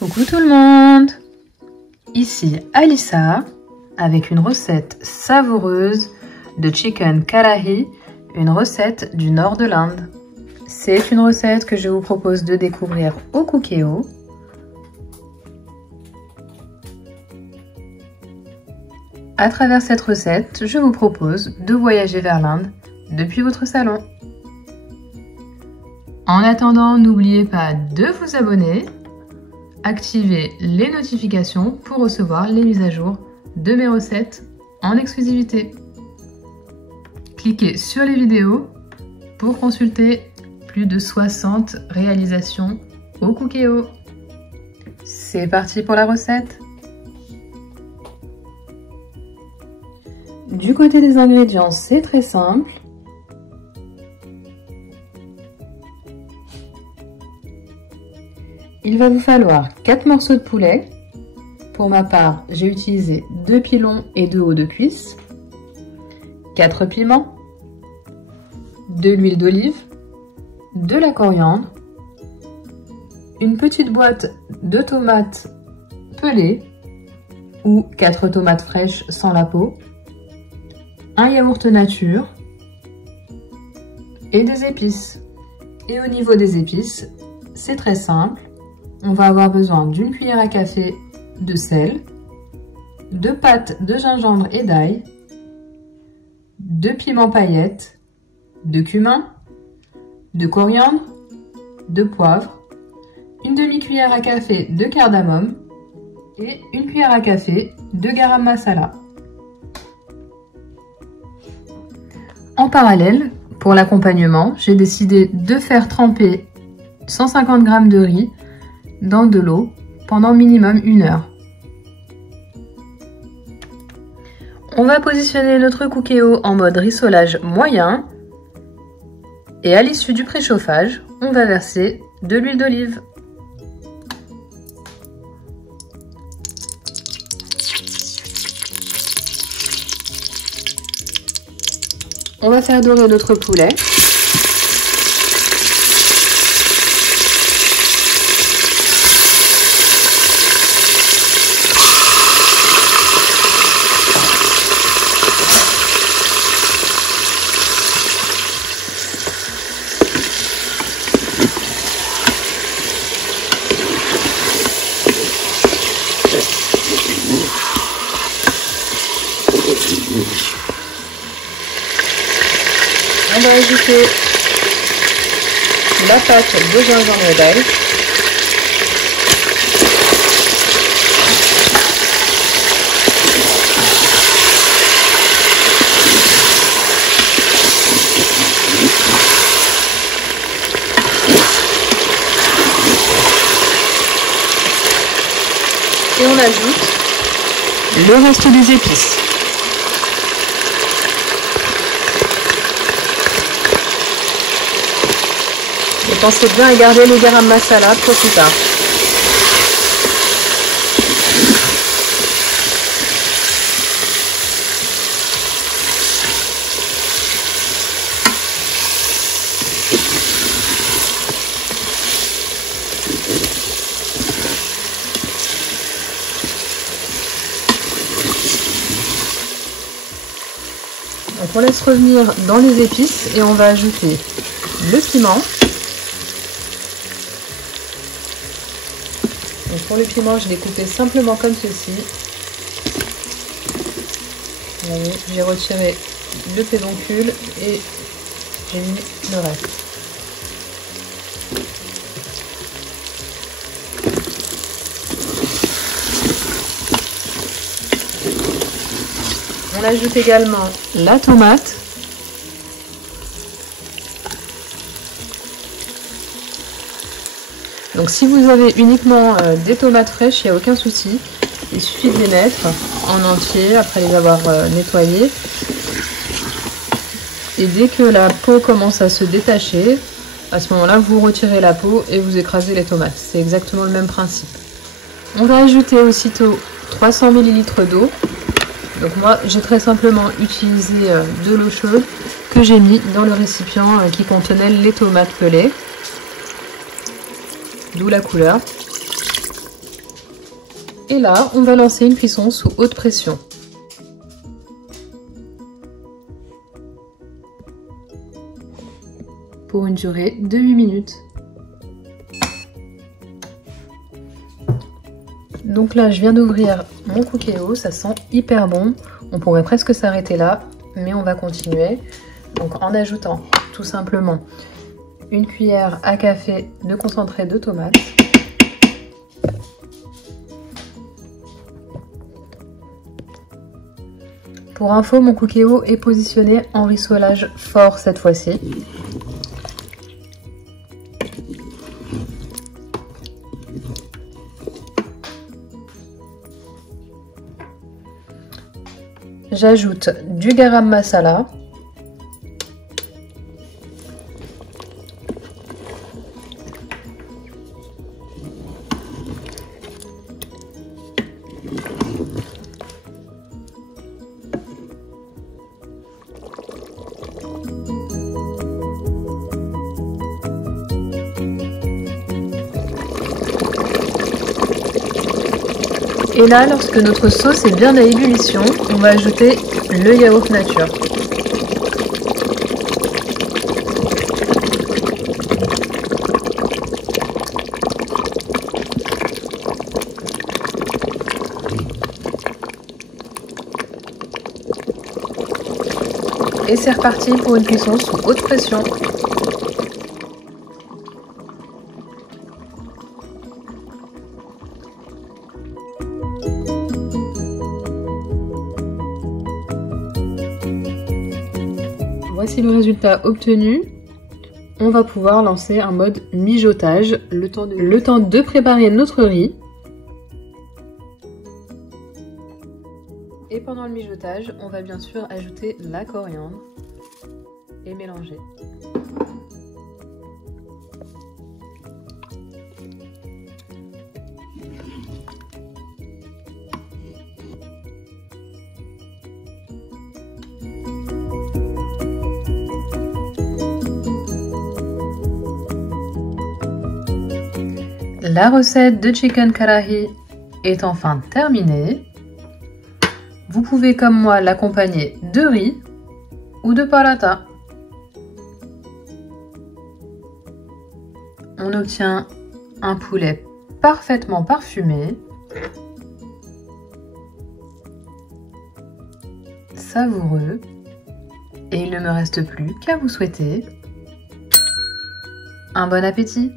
Coucou tout le monde! Ici Alissa avec une recette savoureuse de chicken karahi, une recette du nord de l'Inde. C'est une recette que je vous propose de découvrir au Cookéo. À travers cette recette, je vous propose de voyager vers l'Inde depuis votre salon. En attendant, n'oubliez pas de vous abonner, activez les notifications pour recevoir les mises à jour de mes recettes en exclusivité. Cliquez sur les vidéos pour consulter plus de 60 réalisations au Cookéo. C'est parti pour la recette. Du côté des ingrédients, c'est très simple. Il va vous falloir 4 morceaux de poulet. Pour ma part, j'ai utilisé 2 pilons et 2 os de cuisse, 4 piments, de l'huile d'olive, de la coriandre, une petite boîte de tomates pelées ou 4 tomates fraîches sans la peau, un yaourt nature et des épices. Et au niveau des épices, c'est très simple. On va avoir besoin d'une cuillère à café de sel, de pâte de gingembre et d'ail, de piment paillettes, de cumin, de coriandre, de poivre, une demi-cuillère à café de cardamome et une cuillère à café de garam masala. En parallèle, pour l'accompagnement, j'ai décidé de faire tremper 150 g de riz dans de l'eau pendant minimum 1 heure. On va positionner notre Cookéo en mode rissolage moyen et à l'issue du préchauffage, on va verser de l'huile d'olive. On va faire dorer notre poulet. On va ajouter la pâte de gingembre et d'ail. Et on ajoute le reste des épices. Pensez bien à garder le garam masala pour plus tard. Donc on laisse revenir dans les épices et on va ajouter le piment. Donc pour le piment, je l'ai coupé simplement comme ceci. Vous voyez, j'ai retiré le pédoncule et j'ai mis le reste. On ajoute également la tomate. Donc si vous avez uniquement des tomates fraîches, il n'y a aucun souci. Il suffit de les mettre en entier après les avoir nettoyées. Et dès que la peau commence à se détacher, à ce moment-là, vous retirez la peau et vous écrasez les tomates. C'est exactement le même principe. On va ajouter aussitôt 300 ml d'eau. Donc moi, j'ai très simplement utilisé de l'eau chaude que j'ai mis dans le récipient qui contenait les tomates pelées. D'où la couleur. Et là, on va lancer une cuisson sous haute pression. Pour une durée de 8 minutes. Donc là, je viens d'ouvrir mon cookéo, ça sent hyper bon. On pourrait presque s'arrêter là, mais on va continuer. Donc en ajoutant tout simplement une cuillère à café de concentré de tomate. Pour info, mon cookéo est positionné en rissolage fort cette fois-ci. J'ajoute du garam masala. Et là, lorsque notre sauce est bien à ébullition, on va ajouter le yaourt nature. Et c'est reparti pour une cuisson sous haute pression. Voici le résultat obtenu. On va pouvoir lancer un mode mijotage, le temps de préparer notre riz. Et pendant le mijotage, on va bien sûr ajouter la coriandre et mélanger. La recette de chicken karahi est enfin terminée. Vous pouvez comme moi l'accompagner de riz ou de paratha. On obtient un poulet parfaitement parfumé, savoureux, et il ne me reste plus qu'à vous souhaiter un bon appétit.